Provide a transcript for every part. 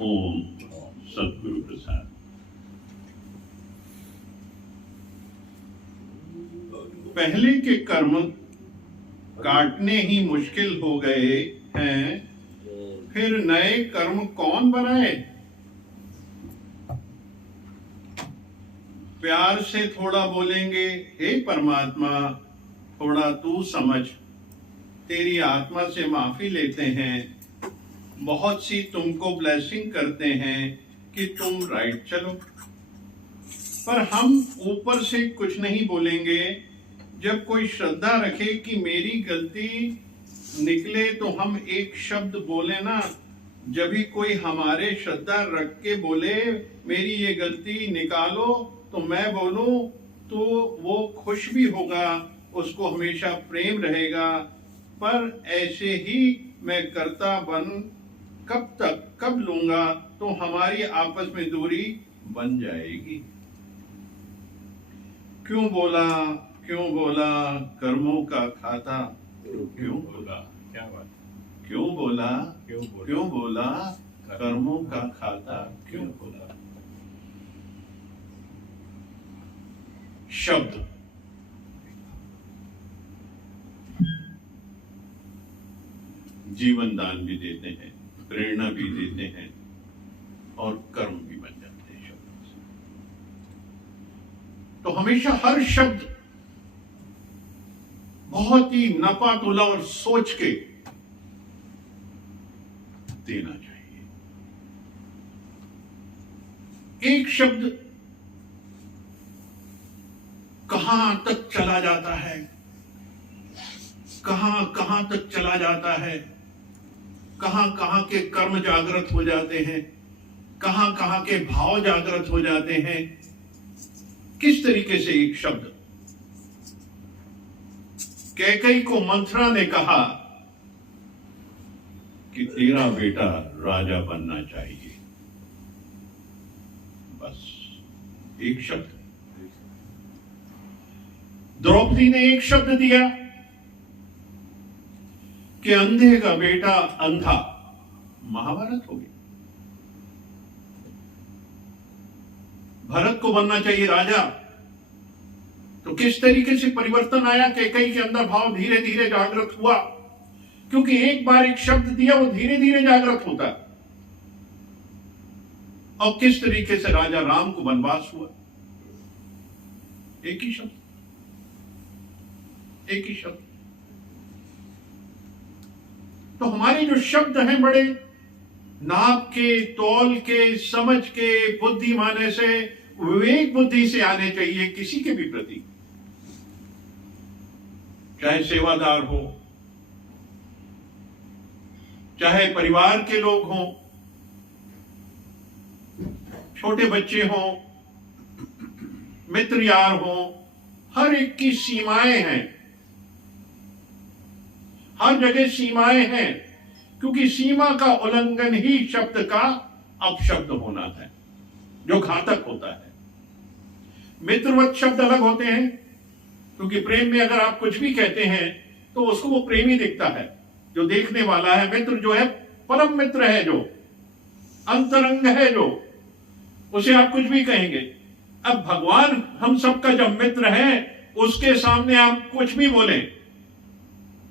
ओम सद्गुरु प्रसाद। पहले के कर्म काटने ही मुश्किल हो गए हैं, फिर नए कर्म कौन बनाए। प्यार से थोड़ा बोलेंगे, हे परमात्मा थोड़ा तू समझ, तेरी आत्मा से माफी लेते हैं, बहुत सी तुमको ब्लेसिंग करते हैं कि तुम राइट चलो। पर हम ऊपर से कुछ नहीं बोलेंगे। जब कोई श्रद्धा रखे कि मेरी गलती निकले तो हम एक शब्द बोले ना। जब भी कोई हमारे श्रद्धा रख के बोले मेरी ये गलती निकालो, तो मैं बोलूं तो वो खुश भी होगा, उसको हमेशा प्रेम रहेगा। पर ऐसे ही मैं करता बन कब तक कब लूंगा, तो हमारी आपस में दूरी बन जाएगी। क्यों बोला कर्मों का खाता, क्यों बोला, क्या बात, क्यों बोला कर्मों का खाता, क्यों बोला। शब्द जीवन दान भी देते हैं, प्रेरणा भी देते हैं और कर्म भी बन जाते हैं शब्द से। तो हमेशा हर शब्द बहुत ही नपा तुला और सोच के देना चाहिए। एक शब्द कहां तक चला जाता है, कहां तक चला जाता है, कहां के कर्म जागृत हो जाते हैं, कहां के भाव जागृत हो जाते हैं। किस तरीके से एक शब्द। कैकेयी को मंथरा ने कहा कि तेरा बेटा राजा बनना चाहिए। बस एक शब्द। द्रौपदी ने एक शब्द दिया कि अंधे का बेटा अंधा। महाभारत हो गई। भरत को बनना चाहिए राजा। तो किस तरीके से परिवर्तन आया, कैकेयी के अंदर भाव धीरे धीरे जागृत हुआ। क्योंकि एक बार एक शब्द दिया, वो धीरे धीरे जागृत होता। और किस तरीके से राजा राम को वनवास हुआ। एक ही शब्द, एक ही शब्द। तो हमारे जो शब्द हैं बड़े नाप के, तौल के, समझ के, बुद्धिमाने से, विवेक बुद्धि से आने चाहिए किसी के भी प्रति। चाहे सेवादार हो, चाहे परिवार के लोग हों, छोटे बच्चे हों, मित्र यार हों, हर एक की सीमाएं हैं। हर जगह सीमाएं हैं, क्योंकि सीमा का उल्लंघन ही शब्द का अपशब्द होना है, जो घातक होता है। मित्रवत शब्द अलग होते हैं, क्योंकि प्रेम में अगर आप कुछ भी कहते हैं तो उसको वो प्रेमी दिखता है, जो देखने वाला है। मित्र जो है परम मित्र है, जो अंतरंग है, जो उसे आप कुछ भी कहेंगे। अब भगवान हम सबका जब मित्र है, उसके सामने आप कुछ भी बोलें,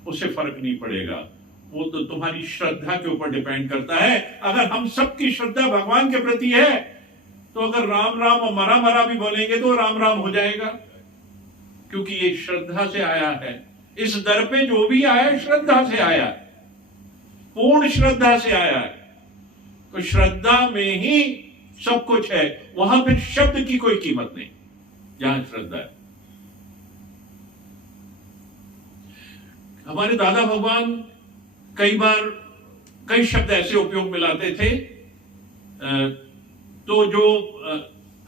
उससे फर्क नहीं पड़ेगा। वो तो तुम्हारी श्रद्धा के ऊपर डिपेंड करता है। अगर हम सबकी श्रद्धा भगवान के प्रति है, तो अगर राम राम और मरा मरा भी बोलेंगे तो राम राम हो जाएगा, क्योंकि ये श्रद्धा से आया है। इस दर पे जो भी आया है श्रद्धा से आया है, पूर्ण श्रद्धा से आया है। तो श्रद्धा में ही सब कुछ है, वहां फिर शब्द की कोई कीमत नहीं, जहां श्रद्धा है। हमारे दादा भगवान कई बार कई शब्द ऐसे उपयोग में लाते थे, तो जो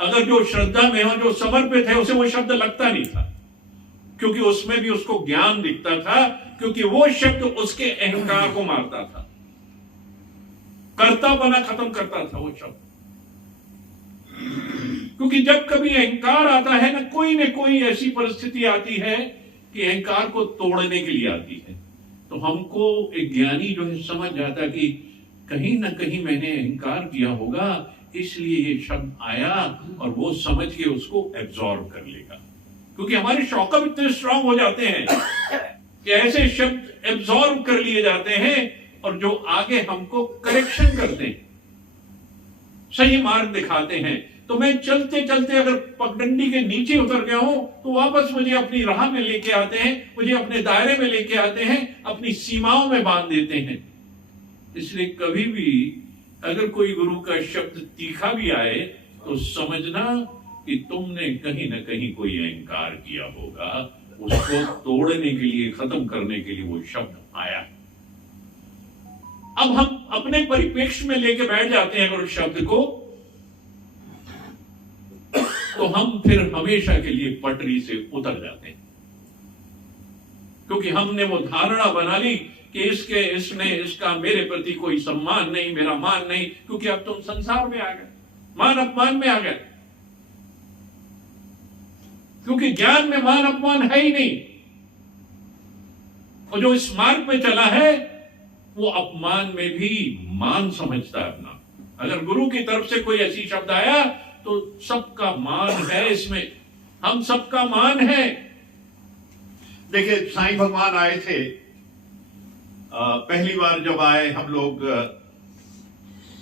अगर जो श्रद्धा में हो, जो समर्पित है, उसे वो शब्द लगता नहीं था, क्योंकि उसमें भी उसको ज्ञान दिखता था, क्योंकि वो शब्द उसके अहंकार को मारता था, कर्तापना खत्म करता था वो शब्द। क्योंकि जब कभी अहंकार आता है ना, कोई ऐसी परिस्थिति आती है कि अहंकार को तोड़ने के लिए आती है, तो हमको एक ज्ञानी जो है समझ जाता कि कहीं ना कहीं मैंने अहंकार किया होगा, इसलिए ये शब्द आया, और वो समझ के उसको एब्जॉर्ब कर लेगा। क्योंकि हमारे शौकअप इतने स्ट्रांग हो जाते हैं कि ऐसे शब्द एब्जॉर्ब कर लिए जाते हैं, और जो आगे हमको करेक्शन करते हैं, सही मार्ग दिखाते हैं। तो मैं चलते चलते अगर पगडंडी के नीचे उतर गया हूं, तो वापस मुझे अपनी राह में लेके आते हैं, मुझे अपने दायरे में लेके आते हैं, अपनी सीमाओं में बांध देते हैं। इसलिए कभी भी अगर कोई गुरु का शब्द तीखा भी आए, तो समझना कि तुमने कहीं ना कहीं कोई अहंकार किया होगा, उसको तोड़ने के लिए, खत्म करने के लिए वो शब्द आया। अब हम अपने परिप्रेक्ष्य में लेके बैठ जाते हैं अगर उस शब्द को, तो हम फिर हमेशा के लिए पटरी से उतर जाते हैं। क्योंकि हमने वो धारणा बना ली कि इसका मेरे प्रति कोई सम्मान नहीं, मेरा मान नहीं, क्योंकि अब तुम संसार में आ गए, मान अपमान में आ गए। क्योंकि ज्ञान में मान अपमान है ही नहीं, और जो इस मार्ग पे चला है वो अपमान में भी मान समझता है अपना। अगर गुरु की तरफ से कोई ऐसी शब्द आया, तो सबका मान है इसमें, हम सबका मान है। देखिए, साईं भगवान आए थे, पहली बार जब आए, हम लोग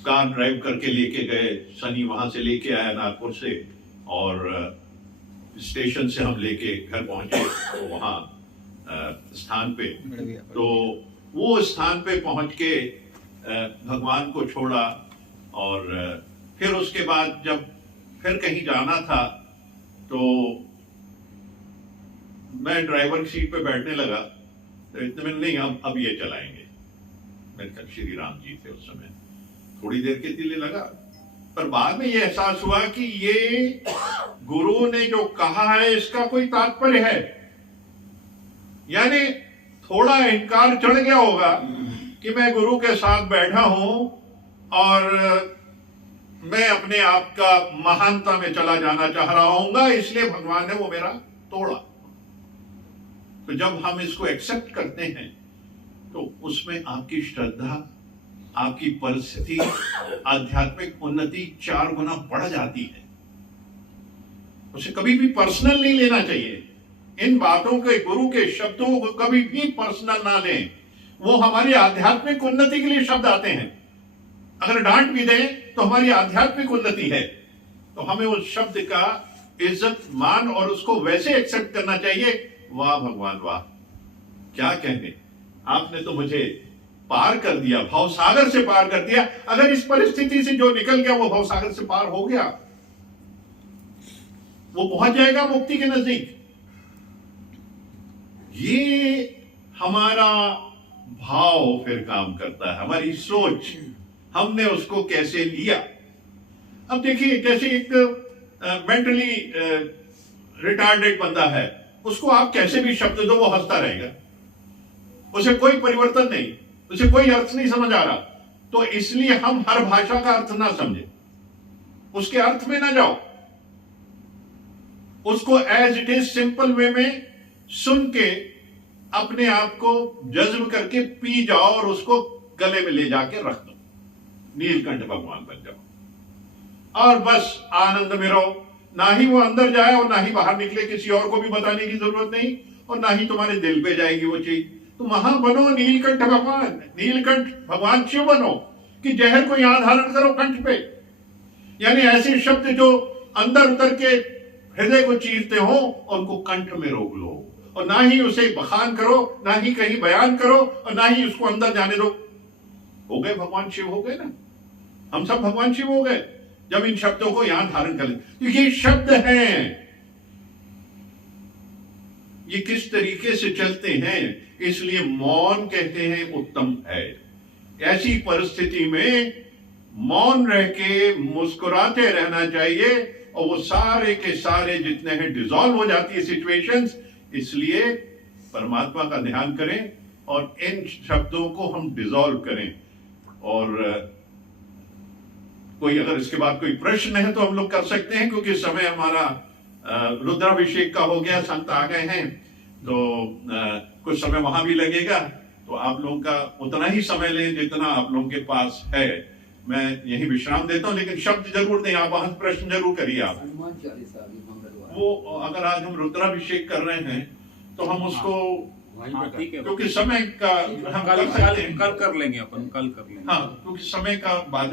कार ड्राइव करके लेके गए, सनी वहां से लेके आया नागपुर से, और स्टेशन से हम लेके घर पहुंचे, तो वहां स्थान पे, तो वो स्थान पे पहुंच के भगवान को छोड़ा, और फिर उसके बाद जब फिर कहीं जाना था, तो मैं ड्राइवर की सीट पे बैठने लगा, तो इतने में नहीं, अब ये चलाएंगे। मेरे ख्याल श्री राम जी थे उस समय। थोड़ी देर के लिए लगा, पर बाद में ये एहसास हुआ कि ये गुरु ने जो कहा है इसका कोई तात्पर्य है। यानी थोड़ा अहंकार चढ़ गया होगा कि मैं गुरु के साथ बैठा हूं और मैं अपने आप का महानता में चला जाना चाह रहा हूंगा, इसलिए भगवान ने वो मेरा तोड़ा। तो जब हम इसको एक्सेप्ट करते हैं, तो उसमें आपकी श्रद्धा, आपकी परिस्थिति, आध्यात्मिक उन्नति 4 गुना बढ़ जाती है। उसे कभी भी पर्सनल नहीं लेना चाहिए। इन बातों के, गुरु के शब्दों को कभी भी पर्सनल ना लें। वो हमारी आध्यात्मिक उन्नति के लिए शब्द आते हैं। अगर डांट भी दें तो हमारी आध्यात्मिक उन्नति है, तो हमें उस शब्द का इज्जत, मान और उसको वैसे एक्सेप्ट करना चाहिए। वाह भगवान वाह, क्या कहने, आपने तो मुझे पार कर दिया, भवसागर से पार कर दिया। अगर इस परिस्थिति से जो निकल गया वो भवसागर से पार हो गया, वो पहुंच जाएगा मुक्ति के नजदीक। ये हमारा भाव फिर काम करता है, हमारी सोच, हमने उसको कैसे लिया। अब देखिए, जैसे एक मेंटली रिटार्डेड बंदा है, उसको आप कैसे भी शब्द दो वो हंसता रहेगा, उसे कोई परिवर्तन नहीं, उसे कोई अर्थ नहीं समझ आ रहा। तो इसलिए हम हर भाषा का अर्थ ना समझे, उसके अर्थ में ना जाओ, उसको as it is simple way में सुन के अपने आप को जज्ब करके पी जाओ और उसको गले में ले जाके रख दो, नीलकंठ भगवान बन जाओ और बस आनंद में रहो। ना ही वो अंदर जाए और ना ही बाहर निकले, किसी और को भी बताने की जरूरत नहीं, और ना ही तुम्हारे दिल पे जाएगी वो चीज। तो वहां बनो नीलकंठ भगवान, नीलकंठ भगवान शिव बनो कि जहर को यहां धारण करो कंठ पे। यानी ऐसे शब्द जो अंदर उतर के हृदय को चीरते हो उनको कंठ में रोक लो, और ना ही उसे बखान करो, ना ही कहीं बयान करो, और ना ही उसको अंदर जाने दो। हो गए भगवान शिव, हो गए ना, हम सब भगवान शिव हो गए जब इन शब्दों को यहां धारण कर लें। तो ये शब्द हैं, ये किस तरीके से चलते हैं, इसलिए मौन कहते हैं उत्तम है। ऐसी परिस्थिति में मौन रह के मुस्कुराते रहना चाहिए, और वो सारे के सारे जितने हैं डिसॉल्व हो जाती है सिचुएशंस। इसलिए परमात्मा का ध्यान करें और इन शब्दों को हम डिसॉल्व करें। और कोई अगर इसके बाद कोई प्रश्न है तो हम लोग कर सकते हैं, क्योंकि समय हमारा रुद्राभिषेक का हो गया, संत आ गए हैं, तो कुछ समय वहां भी लगेगा, तो आप लोगों का उतना ही समय लें जितना आप लोगों के पास है। मैं यही विश्राम देता हूं, लेकिन शब्द जरूर दें, आप वहां प्रश्न जरूर करिए। आप हनुमान चालीसा भी मंगलवार वो अगर आज हम रुद्राभिषेक कर रहे हैं तो हम उसको ठीक है, क्योंकि समय का हम कल कर सकते हैं। कल कर लेंगे अपन, कल कर लेंगे। हाँ, क्योंकि समय का बाद